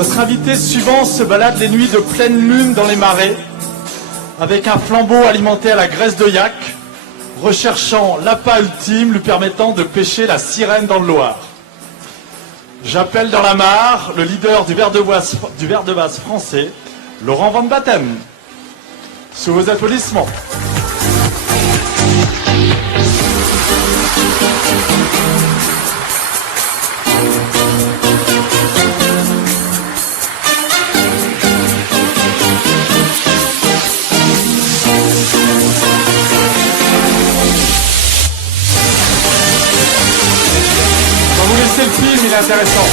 Notre invité suivant se balade les nuits de pleine lune dans les marais, avec un flambeau alimenté à la graisse de yak, recherchant l'appât ultime lui permettant de pêcher la sirène dans le Loir. J'appelle dans la mare le leader du ver de vase français, Laurent Van Batten. Sous vos applaudissements. On va vous laisser le film, il est intéressant.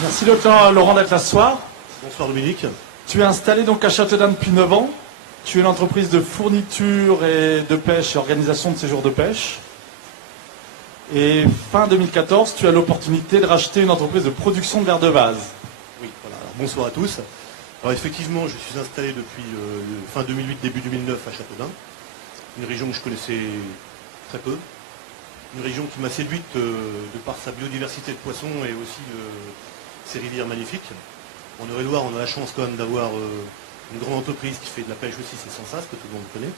Merci Laurent d'être là ce soir. Bonsoir Dominique. Tu es installé donc à Châteaudun depuis 9 ans. Tu es l'entreprise de fourniture et de pêche et organisation de séjours de pêche. Et fin 2014, tu as l'opportunité de racheter une entreprise de production de vers de vase. Oui, voilà. Alors, bonsoir à tous. Alors effectivement, je suis installé depuis fin 2008, début 2009 à Châteaudun. Une région que je connaissais très peu. Une région qui m'a séduite de par sa biodiversité de poissons et aussi ses rivières magnifiques. En Eure-et-Loire, on a la chance quand même d'avoir une grande entreprise qui fait de la pêche aussi, c'est Sensas, que tout le monde connaît.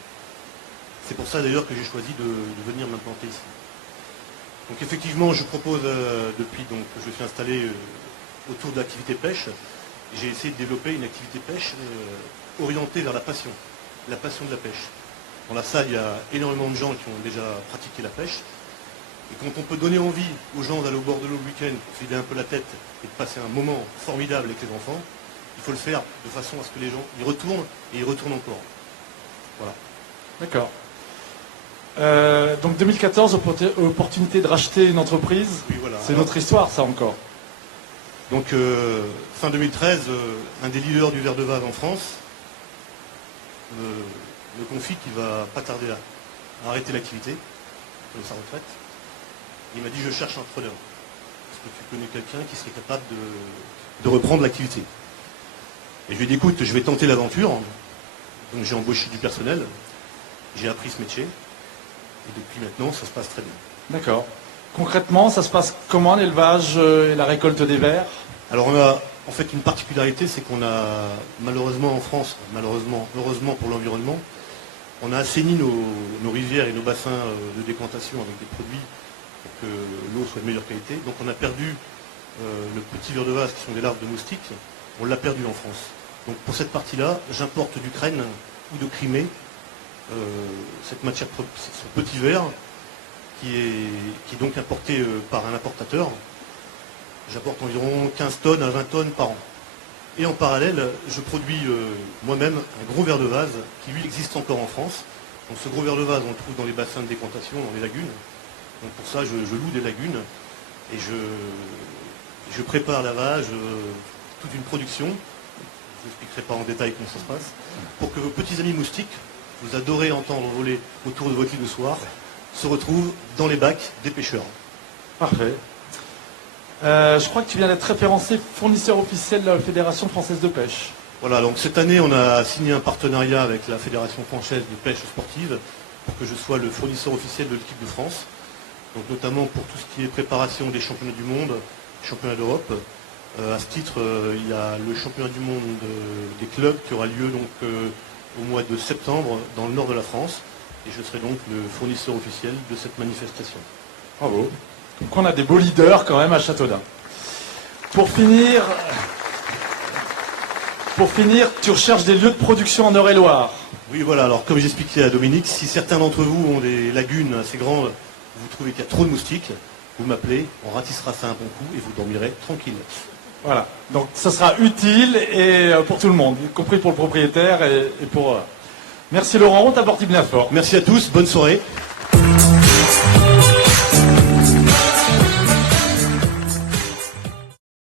C'est pour ça d'ailleurs que j'ai choisi de venir m'implanter ici. Donc effectivement, je propose, depuis que je suis installé autour de l'activité pêche, j'ai essayé de développer une activité pêche orientée vers la passion de la pêche. Dans la salle, il y a énormément de gens qui ont déjà pratiqué la pêche. Et quand on peut donner envie aux gens d'aller au bord de l'eau le week-end pour filer un peu la tête et de passer un moment formidable avec les enfants, il faut le faire de façon à ce que les gens y retournent et y retournent encore. Voilà. D'accord. Donc 2014, opportunité de racheter une entreprise. Oui, voilà. C'est notre histoire, ça encore. Donc fin 2013, un des leaders du ver de vase en France me confie qu'il va pas tarder à arrêter l'activité de sa retraite. Il m'a dit je cherche un preneur. Est-ce que tu connais quelqu'un qui serait capable de reprendre l'activité? Et je lui ai dit écoute, je vais tenter l'aventure. Donc j'ai embauché du personnel, j'ai appris ce métier, et depuis maintenant ça se passe très bien. D'accord. Concrètement, ça se passe comment l'élevage et la récolte des vers? Alors on a en fait une particularité, c'est qu'on a malheureusement en France, heureusement pour l'environnement, on a assaini nos rivières et nos bassins de décantation avec des produits pour que l'eau soit de meilleure qualité. Donc on a perdu le petit ver de vase qui sont des larves de moustiques, on l'a perdu en France. Donc pour cette partie-là, j'importe d'Ukraine ou de Crimée cette matière, ce petit ver qui est donc importé par un importateur. J'apporte environ 15 tonnes à 20 tonnes par an. Et en parallèle, je produis moi-même un gros ver de vase qui lui existe encore en France. Donc ce gros ver de vase, on le trouve dans les bassins de décantation, dans les lagunes. Donc pour ça, je loue des lagunes et je prépare lavage, toute une production. Je ne vous expliquerai pas en détail comment ça se passe. Pour que vos petits amis moustiques, vous adorez entendre voler autour de votre lit le soir, se retrouvent dans les bacs des pêcheurs. Parfait. Je crois que tu viens d'être référencé fournisseur officiel de la Fédération française de pêche. Voilà, donc cette année, on a signé un partenariat avec la Fédération française de pêche sportive pour que je sois le fournisseur officiel de l'équipe de France. Donc notamment pour tout ce qui est préparation des championnats du monde, championnats d'Europe. À ce titre, il y a le championnat du monde des clubs qui aura lieu donc au mois de septembre dans le nord de la France. Et je serai donc le fournisseur officiel de cette manifestation. Bravo. Donc on a des beaux leaders quand même à Châteaudun. Pour finir, pour finir, tu recherches des lieux de production en Eure-et-Loire. Oui, voilà. Alors, comme j'expliquais à Dominique, si certains d'entre vous ont des lagunes assez grandes, vous trouvez qu'il y a trop de moustiques, vous m'appelez, on ratissera ça un bon coup et vous dormirez tranquille. Voilà. Donc, ça sera utile et pour tout le monde, y compris pour le propriétaire et pour... Merci Laurent, on t'apporte bien fort. Merci à tous, bonne soirée.